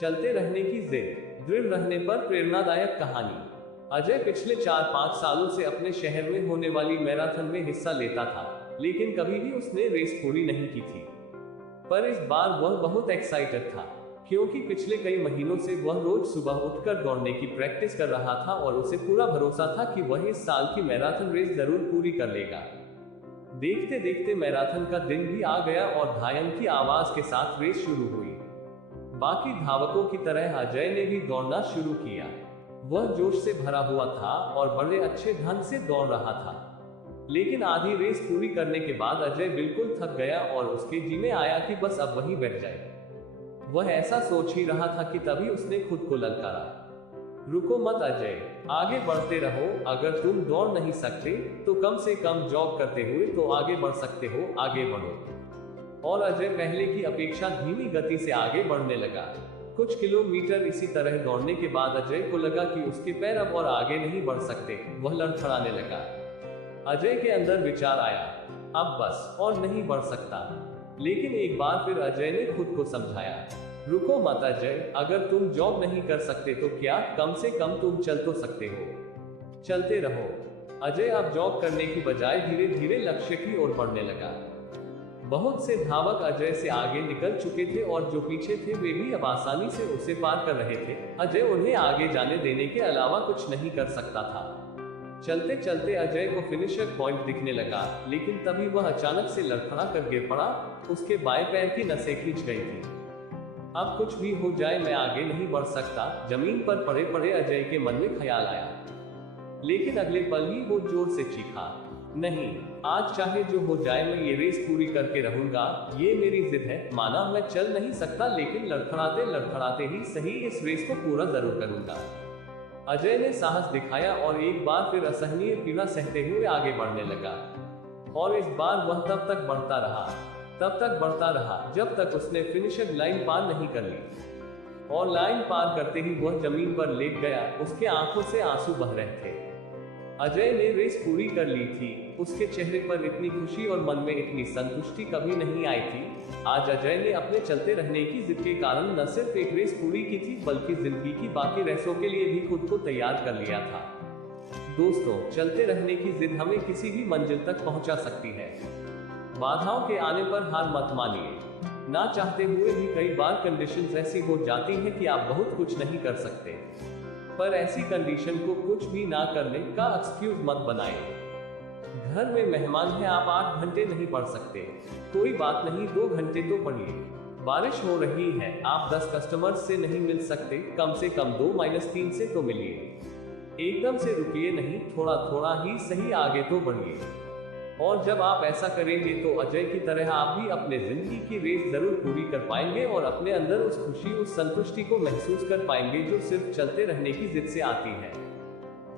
चलते रहने की जिद, दृढ़ रहने पर प्रेरणादायक कहानी। अजय पिछले 4-5 सालों से अपने शहर में होने वाली मैराथन में हिस्सा लेता था, लेकिन कभी भी उसने रेस पूरी नहीं की थी। पर इस बार वह बहुत एक्साइटेड था, क्योंकि पिछले कई महीनों से वह रोज सुबह उठकर दौड़ने की प्रैक्टिस कर रहा था और उसे पूरा भरोसा था कि वह इस साल की मैराथन रेस जरूर पूरी कर लेगा। देखते देखते मैराथन का दिन भी आ गया और धायन की आवाज के साथ रेस शुरू हुई। बाकी धावकों की तरह अजय ने भी दौड़ना शुरू किया। वह जोश से भरा हुआ था और बड़े अच्छे ढंग से दौड़ रहा था। लेकिन आधी रेस पूरी करने के बाद अजय बिल्कुल थक गया और उसके जी में आया कि बस अब वहीं बैठ जाए। वह ऐसा सोच ही रहा था कि तभी उसने खुद को ललकारा, रुको मत अजय, आगे बढ़ते रहो। अगर तुम दौड़ नहीं सकते तो कम से कम जॉग करते हुए तो आगे बढ़ सकते हो, आगे बढ़ो। और अजय पहले की अपेक्षा धीमी गति से आगे बढ़ने लगा। कुछ किलोमीटर इसी तरह दौड़ने के बाद अजय को लगा कि उसके पैर अब और आगे नहीं बढ़ सकते। वह लड़खड़ाने लगा। अजय के अंदर विचार आया, अब बस और नहीं बढ़ सकता। लेकिन एक बार फिर अजय ने खुद को समझाया, रुको मत अजय, अगर तुम जॉग नहीं कर सकते तो क्या, कम से कम तुम चल तो सकते हो, चलते रहो। अजय अब जॉग करने की बजाय धीरे धीरे लक्ष्य की ओर बढ़ने लगा। बहुत से धावक अजय से आगे निकल चुके थे और जो पीछे थे वे भी अब आसानी से उसे पार कर रहे थे। अजय उन्हें आगे जाने देने के अलावा कुछ नहीं कर सकता था। चलते चलते अजय को फिनिशर पॉइंट दिखने लगा, लेकिन तभी वह अचानक से लड़खड़ा कर गिर पड़ा। उसके बाएं पैर की नसें खींच गई थी। अब कुछ भी हो जाए मैं आगे नहीं बढ़ सकता, जमीन पर पड़े पड़े अजय के मन में ख्याल आया। लेकिन अगले पल ही वो जोर से चीखा, नहीं, आज चाहे जो हो जाए मैं ये रेस पूरी करके रहूंगा। ये मेरी जिद है। माना मैं चल नहीं सकता, लेकिन लड़खड़ाते लड़खड़ाते ही सही इस रेस को पूरा जरूर करूंगा। अजय ने साहस दिखाया और एक बार फिर असहनीय पीड़ा सहते हुए आगे बढ़ने लगा। और इस बार वह तब तक बढ़ता रहा जब तक उसने फिनिशर लाइन पार नहीं कर ली। और लाइन पार करते ही वह जमीन पर लेट गया। उसके आंखों से आंसू बह रहे थे। अजय ने रेस पूरी कर ली थी। उसके चेहरे पर इतनी खुशी और मन में इतनी संतुष्टि कभी नहीं आई थी। आज अजय ने अपने चलते रहने की जिद के कारण न सिर्फ एक रेस पूरी की थी, बल्कि जिंदगी की बाकी रेसों के लिए भी खुद को तैयार कर लिया था। दोस्तों, चलते रहने की जिद हमें किसी भी मंजिल तक पहुंचा सकती है। बाधाओं के आने पर हार मत मानिए। ना चाहते हुए भी कई बार कंडीशंस ऐसी हो जाती हैं कि आप बहुत कुछ नहीं कर सकते। पर ऐसी कंडीशन को कुछ भी ना करने का एक्सक्यूज मत बनाएं। घर में मेहमान है, आप 8 घंटे नहीं पढ़ सकते, कोई बात नहीं, 2 घंटे तो पढ़िए। बारिश हो रही है, आप 10 कस्टमर्स से नहीं मिल सकते, कम से कम 2-3 से तो मिलिए। एकदम से रुकिए नहीं, थोड़ा थोड़ा ही सही आगे तो बढ़िए। और जब आप ऐसा करेंगे तो अजय की तरह आप भी अपने जिंदगी की रेस जरूर पूरी कर पाएंगे और अपने अंदर उस खुशी, उस संतुष्टि को महसूस कर पाएंगे जो सिर्फ चलते रहने की जिद से आती है।